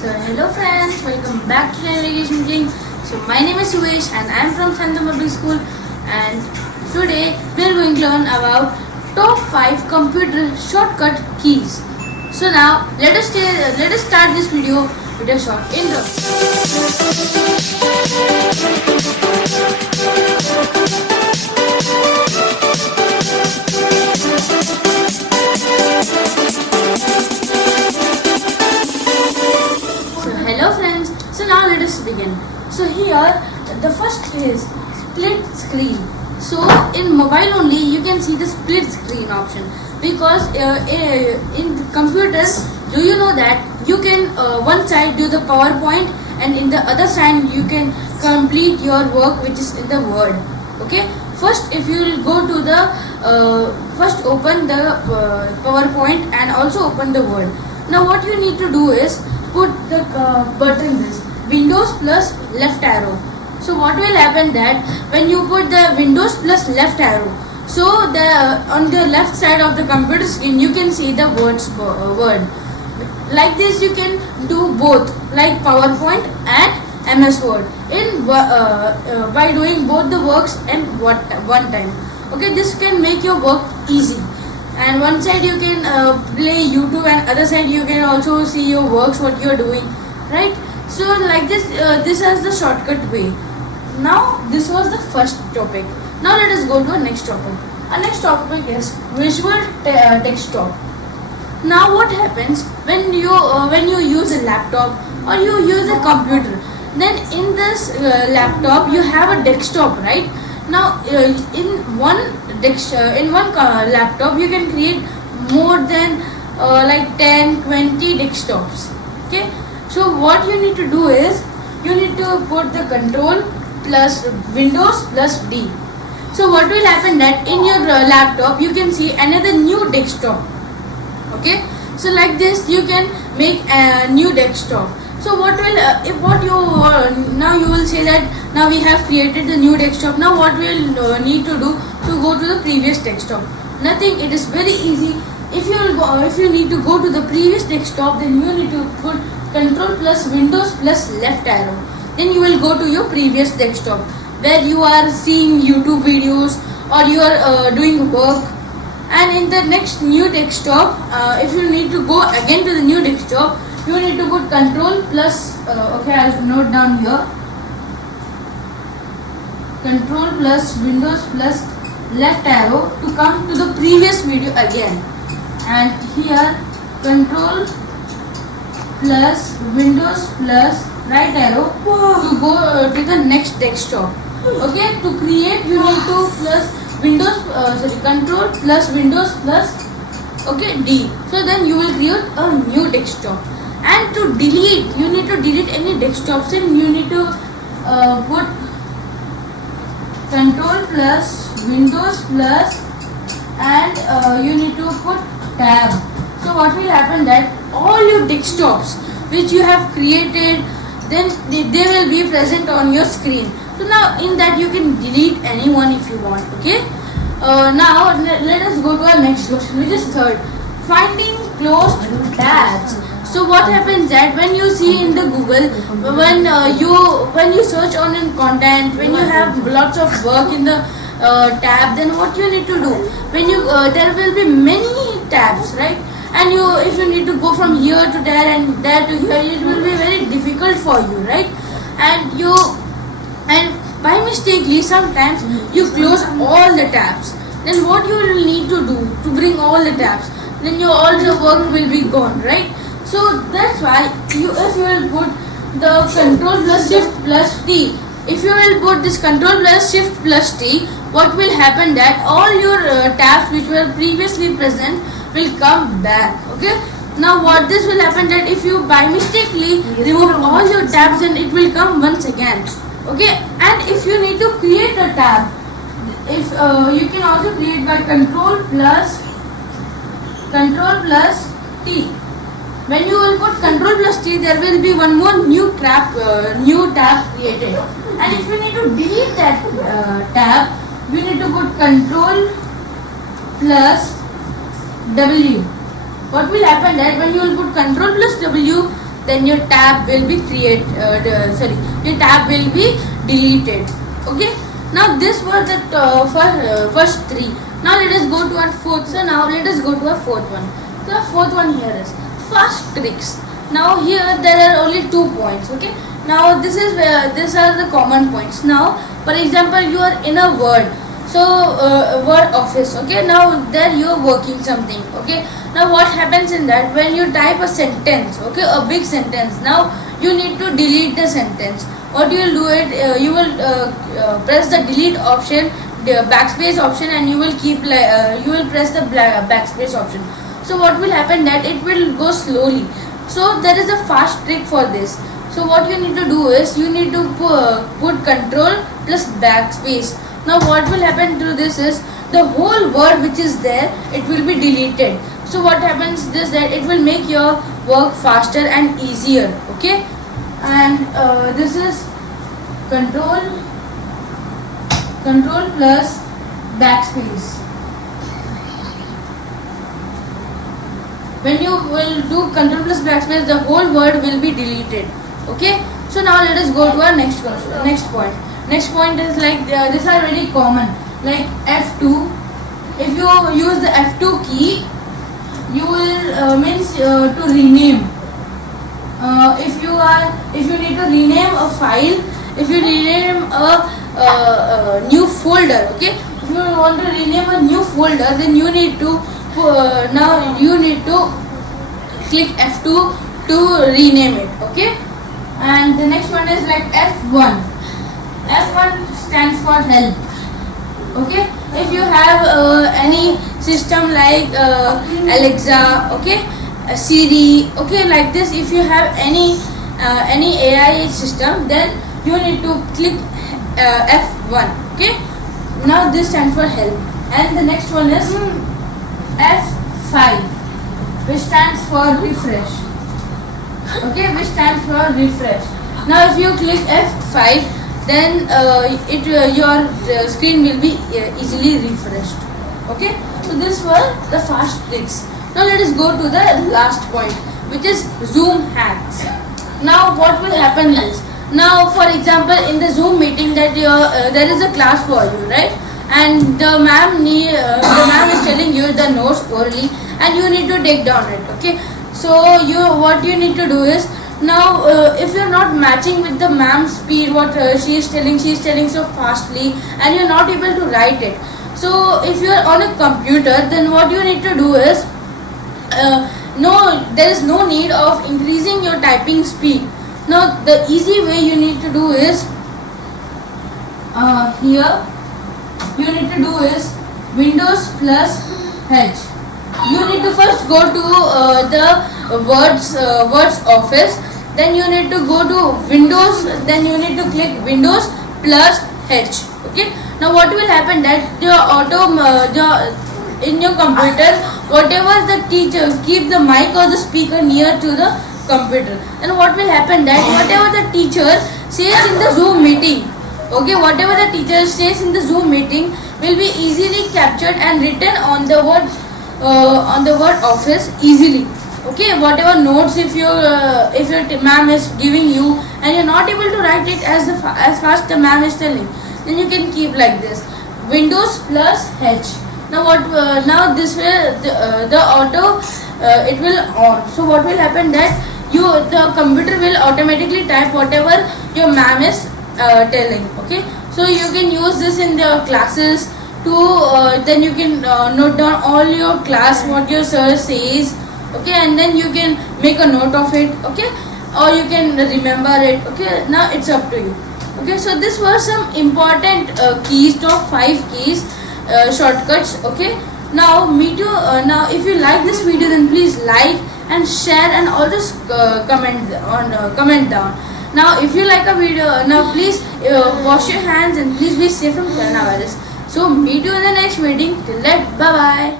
So hello friends, welcome back to Navigation King. So my name is Suesh and I am from Santam Public School, and today we are going to learn about top 5 computer shortcut keys. So now let us start this video with a short intro. Hello friends, so now let us begin. So here the first is split screen. So in mobile only you can see the split screen option, because in computers, do you know that you can one side do the PowerPoint and in the other side you can complete your work which is in the Word. Okay, first if you will go to the first open the PowerPoint and also open the Word. Now what you need to do is put the button this Windows plus left arrow. So what will happen that when you put the Windows plus left arrow, so the on the left side of the computer screen you can see the word. Like this you can do both, like PowerPoint and MS Word in by doing both the works in one time. Okay, this can make your work easy. And one side you can play YouTube, and other side you can also see your works, what you are doing, right? So like this, this is the shortcut way. Now this was the first topic. Now let us go to our next topic. Our next topic is visual desktop. Now what happens when you use a laptop or you use a computer? Then in this laptop you have a desktop, right? Now in one laptop you can create more than like 10-20 desktops. Okay, so what you need to do is you need to put the control plus Windows plus D. So what will happen that in your laptop you can see another new desktop. Okay, so like this you can make a new desktop. So what will now you will say that now we have created the new desktop. Now what we will need to do to go to the previous desktop? Nothing. It is very easy. If you need to go to the previous desktop, then you need to put Control plus Windows plus left arrow. Then you will go to your previous desktop where you are seeing YouTube videos or you are doing work. And in the next new desktop, if you need to go again to the new desktop, you need to put Control plus okay, I'll note down here, Control plus Windows plus left arrow to come to the previous video again, and here Control plus Windows plus right arrow to go to the next desktop. Okay, to create you need to plus Windows Control plus Windows plus D. So then you will create a new desktop. And to delete, you need to delete any desktops, and you need to put Control plus Windows plus and you need to put tab. So what will happen that all your desktops which you have created, then they will be present on your screen. So now in that you can delete anyone if you want. Okay. Now let us go to our next question, which is third, finding closed tabs. So what happens that when you see in the Google, when you search on in content, when you have lots of work in the tab, then what you need to do? When you there will be many tabs, right? And if you need to go from here to there and there to here, it will be very difficult for you, right? And by mistakenly sometimes you close all the tabs. Then what you will need to do to bring all the tabs? Then all the work will be gone, right? So that's why if you will put the Control plus Shift plus T, if you will put this Control plus Shift plus T, what will happen that all your tabs which were previously present will come back. Okay. Now what this will happen that if you by mistakenly remove all your tabs, then it will come once again. Okay. And if you need to create a tab, if you can also create by Control plus T. When you will put Control plus T, there will be one more new tab created. And if you need to delete that tab, you need to put Control plus W. What will happen that when you will put Control plus W, then your tab will be your tab will be deleted. Okay, now this was the first three. Now let us go to our fourth. So now let us go to our fourth one. The fourth one here is fast tricks. Now here there are only 2 points. Okay, now this is where these are the common points. Now for example, you are in a Word, so Word Office. Okay, now there you are working something. Okay, now what happens in that, when you type a sentence, okay, a big sentence, now you need to delete the sentence. What you will do it, you will press the delete option, the backspace option, and you will you will press the backspace option. So what will happen, that it will go slowly. So there is a fast trick for this. So what you need to do is, you need to put control plus backspace. Now what will happen to this is, the whole word which is there, it will be deleted. So what happens is that it will make your work faster and easier. Okay, and this is control plus backspace. When you will do control plus backspace, the whole word will be deleted. Okay, so now let us go to our next point. Next point is like these are very common, like F2. If you use the F2 key, you will means to rename. If you need to rename a file, if you rename a new folder, okay, if you want to rename a new folder, then you need to now you need to click F2 to rename it. Okay, and the next one is like F1. F1 stands for help. Okay, if you have any system like Alexa, okay, Siri, okay, like this, if you have any AI system, then you need to click F1. Okay, now this stands for help. And the next one is F5, which stands for refresh. Okay, which stands for refresh. Now if you click F5, then your screen will be easily refreshed. Okay, so this were the fast tricks. Now let us go to the last point, which is Zoom hacks. Now what will happen is, now for example, in the Zoom meeting, that there is a class for you, right? And the ma'am is telling you the notes orally, and you need to take down it. Okay, so what you need to do is, now if you're not matching with the ma'am's speed, what she is telling so fastly, and you're not able to write it. So if you're on a computer, then what you need to do is, there is no need of increasing your typing speed. Now the easy way you need to do is, here you need to do is Windows plus H. You need to first go to the Words Office, then you need to go to Windows, then you need to click Windows plus H. Okay, now what will happen, that in your computer, whatever the teacher, keep the mic or the speaker near to the computer, and what will happen, that whatever the teacher says in the Zoom meeting, okay, whatever the teacher says in the Zoom meeting will be easily captured and written on the Word Office easily. Okay, whatever notes if your ma'am is giving you, and you're not able to write it as fast the ma'am is telling, then you can keep like this, Windows plus H. Now now this way the auto it will on. So what will happen, that the computer will automatically type whatever your ma'am is telling. Okay, so you can use this in the classes to then you can note down all your class, what your sir says. Okay, and then you can make a note of it. Okay, or you can remember it. Okay, now it's up to you. Okay, so this were some important keys, top 5 keys, shortcuts. Okay, now now if you like this video, then please like and share, and always comment down. Now if you like a video, now please wash your hands and please be safe from coronavirus. So meet you in the next meeting. Till then, bye bye.